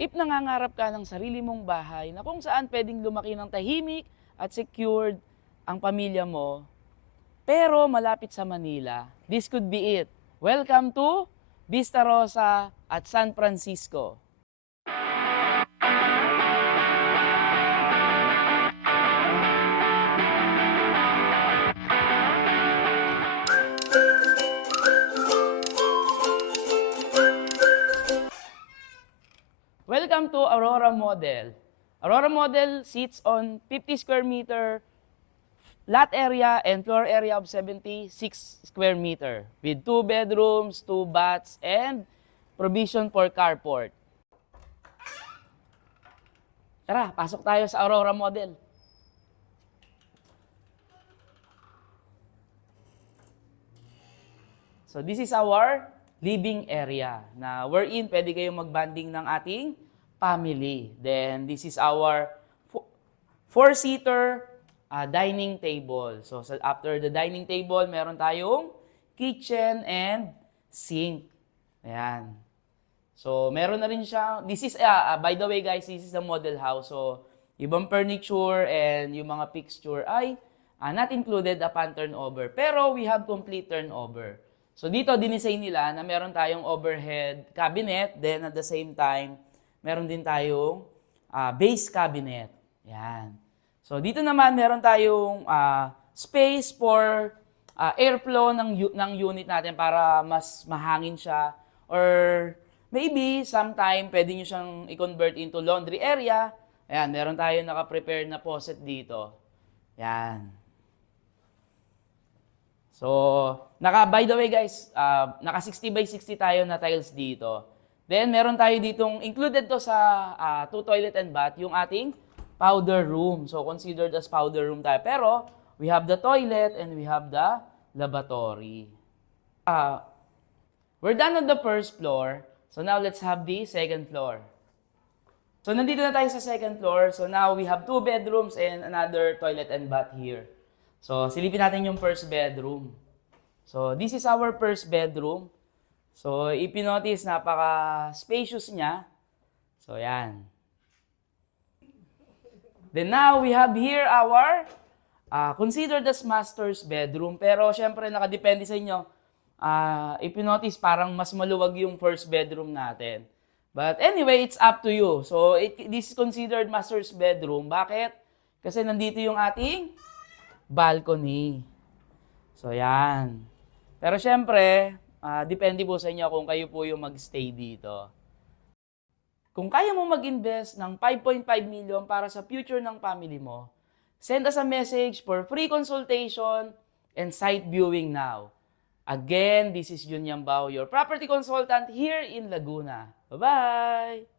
If nangangarap ka ng sarili mong bahay na kung saan pwedeng lumaki ng tahimik at secured ang pamilya mo, pero malapit sa Manila, this could be it. Welcome to Vista Rosa at San Francisco. Welcome to Aurora Model. Aurora Model sits on 50 square meter lot area and floor area of 76 square meter with 2 bedrooms, 2 baths, and provision for carport. Tara, pasok tayo sa Aurora Model. So this is our living area na wherein pwede kayong magbanding ng ating family. Then this is our 4-seater dining table. So after the dining table, meron tayong kitchen and sink. Ayan. So meron na rin siya. This is, by the way guys, this is the model house. So ibang furniture and yung mga fixture ay not included upon turnover. Pero we have complete turnover. So dito, dinisign nila na meron tayong overhead cabinet, then at the same time, meron din tayong base cabinet. Yan. So dito naman, meron tayong space for airflow ng unit natin para mas mahangin siya. Or maybe, sometime, pwede nyo siyang i-convert into laundry area. Ayan, meron tayong naka-prepare na faucet dito. Yan. So, by the way guys, naka 60 by 60 tayo na tiles dito. Then, meron tayo ditong, included to sa 2 toilet and bath, yung ating powder room. So, considered as powder room tayo. Pero, we have the toilet and we have the lavatory. We're done on the first floor. So, now let's have the second floor. So, nandito na tayo sa second floor. So, now we have 2 bedrooms and another toilet and bath here. So, silipin natin yung first bedroom. So, this is our first bedroom. So, if you notice, napaka-spacious niya. So, yan. Then now, we have here our considered as master's bedroom. Pero, syempre, nakadepende sa inyo. If you notice, parang mas maluwag yung first bedroom natin. But anyway, it's up to you. So, this is considered master's bedroom. Bakit? Kasi nandito yung ating balcony. So, yan. Pero syempre, depende po sa inyo kung kayo po yung mag-stay dito. Kung kaya mo mag-invest ng 5.5 million para sa future ng family mo, send us a message for free consultation and site viewing now. Again, this is Jun Yambao, your property consultant here in Laguna. Bye-bye!